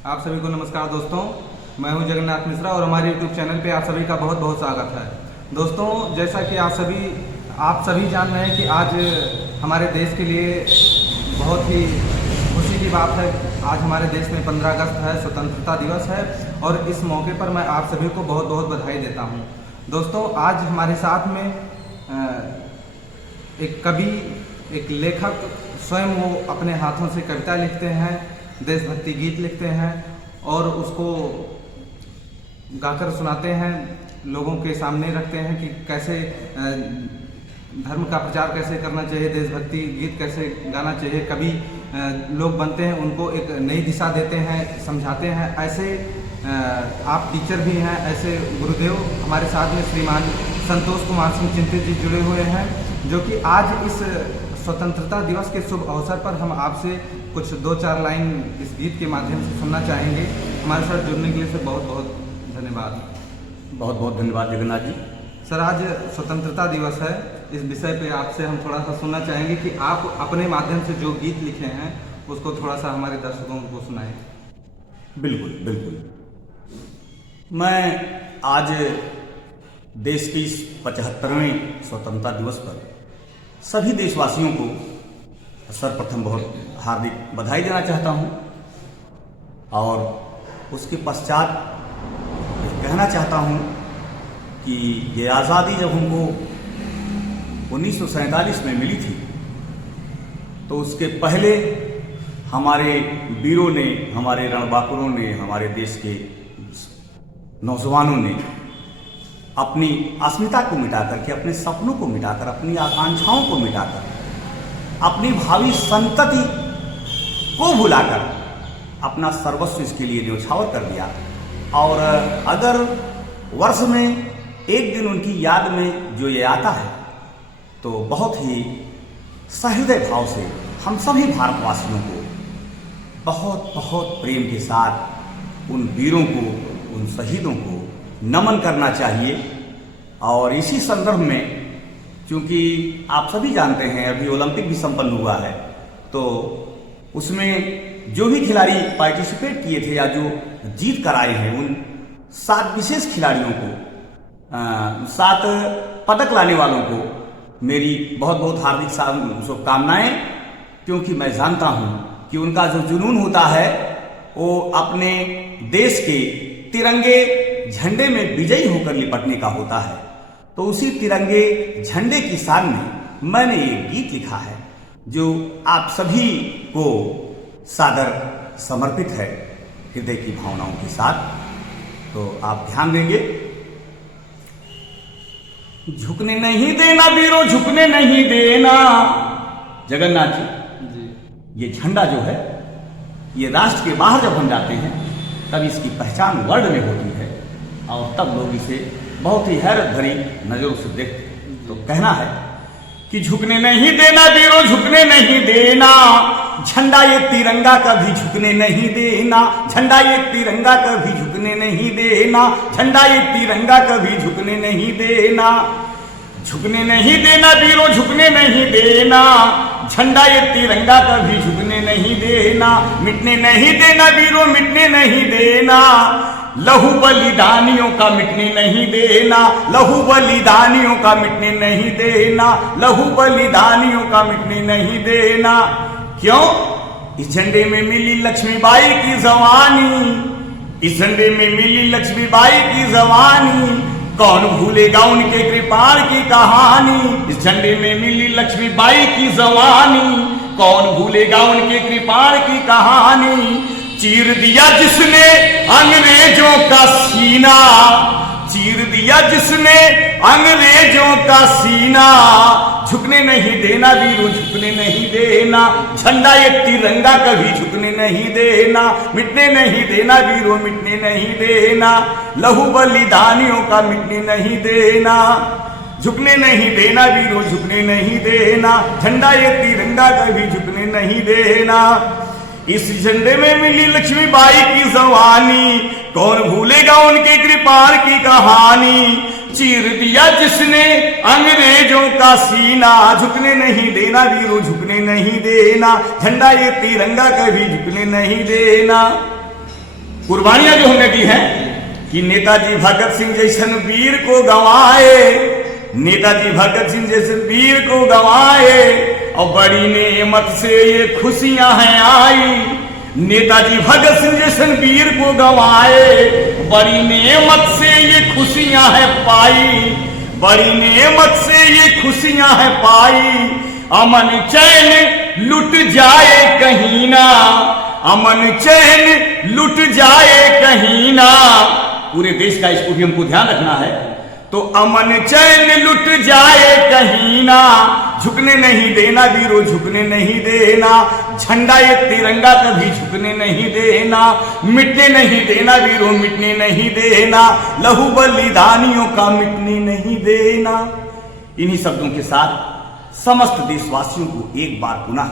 आप सभी को नमस्कार दोस्तों, मैं हूं जगन्नाथ मिश्रा और हमारे YouTube चैनल पे आप सभी का बहुत बहुत स्वागत है। दोस्तों, जैसा कि आप सभी जान रहे हैं कि आज हमारे देश के लिए बहुत ही खुशी की बात है। आज हमारे देश में 15 अगस्त है, स्वतंत्रता दिवस है और इस मौके पर मैं आप सभी को बहुत बहुत बधाई देता हूं। दोस्तों, आज हमारे साथ में एक कवि, एक लेखक स्वयं वो अपने हाथों से कविता लिखते हैं, देशभक्ति गीत लिखते हैं और उसको गाकर सुनाते हैं, लोगों के सामने रखते हैं कि कैसे धर्म का प्रचार कैसे करना चाहिए, देशभक्ति गीत कैसे गाना चाहिए। कवि लोग बनते हैं, उनको एक नई दिशा देते हैं, समझाते हैं। ऐसे आप टीचर भी हैं, ऐसे गुरुदेव हमारे साथ में श्रीमान संतोष कुमार सिंह चिंतित जी जुड़े हुए हैं, जो कि आज इस स्वतंत्रता दिवस के शुभ अवसर पर हम आपसे कुछ 2-4 लाइन इस गीत के माध्यम से सुनना चाहेंगे। हमारे साथ जुड़ने के लिए सर बहुत बहुत धन्यवाद। बहुत बहुत धन्यवाद जगन्नाथ जी। सर, आज स्वतंत्रता दिवस है, इस विषय पे आपसे हम थोड़ा सा सुनना चाहेंगे कि आप अपने माध्यम से जो गीत लिखे हैं उसको थोड़ा सा हमारे दर्शकों को सुनाएं। बिल्कुल बिल्कुल। मैं आज देश के इस 75वें स्वतंत्रता दिवस पर सभी देशवासियों को सर्वप्रथम बहुत हार्दिक बधाई देना चाहता हूं और उसके पश्चात कहना चाहता हूं कि ये आज़ादी जब हमको 1947 में मिली थी तो उसके पहले हमारे वीरों ने, हमारे रणबांकुरों ने, हमारे देश के नौजवानों ने अपनी अस्मिता को मिटाकर के, अपने सपनों को मिटाकर, अपनी आकांक्षाओं को मिटाकर, अपनी भावी संतति को भुलाकर अपना सर्वस्व इसके लिए न्यौछावर कर दिया। और अगर वर्ष में एक दिन उनकी याद में जो ये आता है तो बहुत ही सहृदय भाव से हम सभी भारतवासियों को बहुत बहुत प्रेम के साथ उन वीरों को, उन शहीदों को नमन करना चाहिए। और इसी संदर्भ में, क्योंकि आप सभी जानते हैं अभी ओलंपिक भी संपन्न हुआ है, तो उसमें जो भी खिलाड़ी पार्टिसिपेट किए थे या जो जीत कर आए हैं, उन 7 विशेष खिलाड़ियों को, 7 पदक लाने वालों को मेरी बहुत बहुत हार्दिक शुभकामनाएं। क्योंकि मैं जानता हूं कि उनका जो जुनून होता है वो अपने देश के तिरंगे झंडे में विजयी होकर लिपटने का होता है। तो उसी तिरंगे झंडे की शान में मैंने ये गीत लिखा है जो आप सभी को सादर समर्पित है, हृदय की भावनाओं के साथ। तो आप ध्यान देंगे। झुकने नहीं देना वीरों, झुकने नहीं देना। जगन्नाथ जी, ये झंडा जो है, ये राष्ट्र के बाहर जब हम जाते हैं तब इसकी पहचान वर्ल्ड में होती है और तब लोग इसे बहुत ही हैरत भरी नजरों से देखते। तो कहना है कि झुकने नहीं देना वीरों, झुकने नहीं देना। झंडा ये तिरंगा कभी झुकने नहीं देना। झंडा ये तिरंगा कभी झुकने नहीं देना। झंडा ये तिरंगा कभी झुकने नहीं देना। झुकने नहीं देना वीरों, झुकने नहीं देना। झंडा ये तिरंगा कभी झुकने नहीं देना। मिटने नहीं देना वीरों, मिटने नहीं देना। लहू बलिदानियों का मिटने नहीं देना। लहू बलिदानियों का मिटने नहीं देना। लहू बलिदानियों का मिटने नहीं देना। क्यों? इस झंडे में मिली लक्ष्मीबाई की जवानी। इस झंडे में मिली लक्ष्मीबाई की जवानी। कौन भूलेगा उनके कृपाण की कहानी। इस झंडे में मिली लक्ष्मीबाई की जवानी। कौन भूलेगा उनके कृपाण की कहानी। चीर दिया जिसने अंग्रेजों का सीना। चीर दिया जिसने अंग्रेजों का सीना। झुकने नहीं देना वीरों, झुकने नहीं देना। झंडा ये तिरंगा कभी झुकने नहीं देना। मिटने नहीं देना वीरों, मिटने नहीं देना। लहू बलिदानियों का मिटने नहीं देना। झुकने नहीं देना वीरों, झुकने नहीं देना। झंडा ये तिरंगा कभी झुकने नहीं देना। इस झंडे में मिली लक्ष्मीबाई की जवानी। कौन भूलेगा उनके कृपाण की कहानी। चीर दिया जिसने अंग्रेजों का सीना। झुकने नहीं देना वीरों, झुकने नहीं देना। झंडा ये तिरंगा कभी झुकने नहीं देना। कुर्बानियां जो हमने दी हैं कि नेताजी भगत सिंह जैसन वीर को गंवाए, नेताजी भगत सिंह जैसे वीर को गंवाए और बड़ी नेमत से ये खुशियां हैं आई। नेताजी भगत सिंह जैसे वीर को गंवाए, बड़ी नेमत से ये खुशियां हैं पाई, बड़ी नेमत से ये खुशियां हैं पाई। अमन चैन लुट जाए कहीं ना, अमन चैन लुट जाए कहीं ना। पूरे देश का इसको भी हमको ध्यान रखना है। तो अमन चैन लुट जाए कहीं ना, झुकने नहीं देना वीरों, झुकने नहीं देना। झंडा ये तिरंगा कभी झुकने नहीं देना, मिटने नहीं देना वीरों, मिटने नहीं देना। लहू बलिदानियों का मिटने नहीं देना। इन्हीं शब्दों के साथ समस्त देशवासियों को एक बार पुनः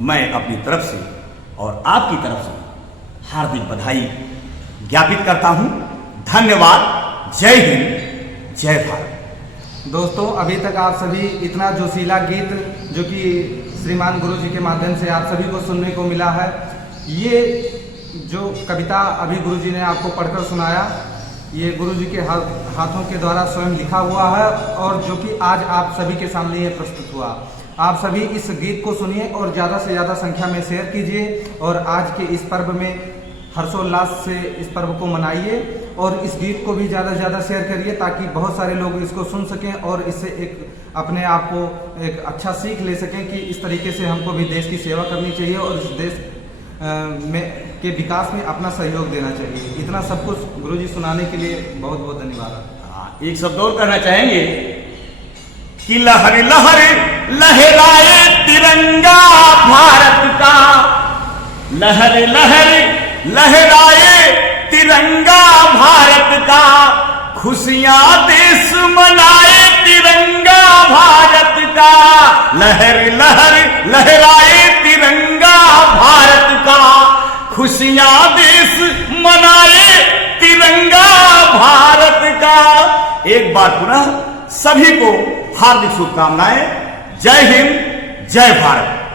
मैं अपनी तरफ से और आपकी तरफ से हार्दिक बधाई ज्ञापित करता हूं। धन्यवाद। जय हिंद, जय भारत। दोस्तों, अभी तक आप सभी इतना जोशीला गीत जो कि श्रीमान गुरु जी के माध्यम से आप सभी को सुनने को मिला है, ये जो कविता अभी गुरु जी ने आपको पढ़कर सुनाया, ये गुरु जी के हाथों के द्वारा स्वयं लिखा हुआ है और जो कि आज आप सभी के सामने ये प्रस्तुत हुआ। आप सभी इस गीत को सुनिए और ज़्यादा से ज़्यादा संख्या में शेयर कीजिए और आज के इस पर्व में हर्षोल्लास से इस पर्व को मनाइए और इस गीत को भी ज़्यादा से ज़्यादा शेयर करिए ताकि बहुत सारे लोग इसको सुन सकें और इससे एक अपने आप को एक अच्छा सीख ले सकें कि इस तरीके से हमको भी देश की सेवा करनी चाहिए और इस देश में के विकास में अपना सहयोग देना चाहिए। इतना सब कुछ गुरुजी सुनाने के लिए बहुत बहुत धन्यवाद। एक शब्द और कहना चाहेंगे कि लहर लहर लहराए तिरंगा भारत का, लहर लहर लहराए तिरंगा भारत का, खुशियां देश मनाए तिरंगा भारत का। लहर लहर लहराए तिरंगा भारत का, खुशियां देश मनाए तिरंगा भारत का। एक बार पुनः सभी को हार्दिक शुभकामनाएं। जय हिंद, जय भारत।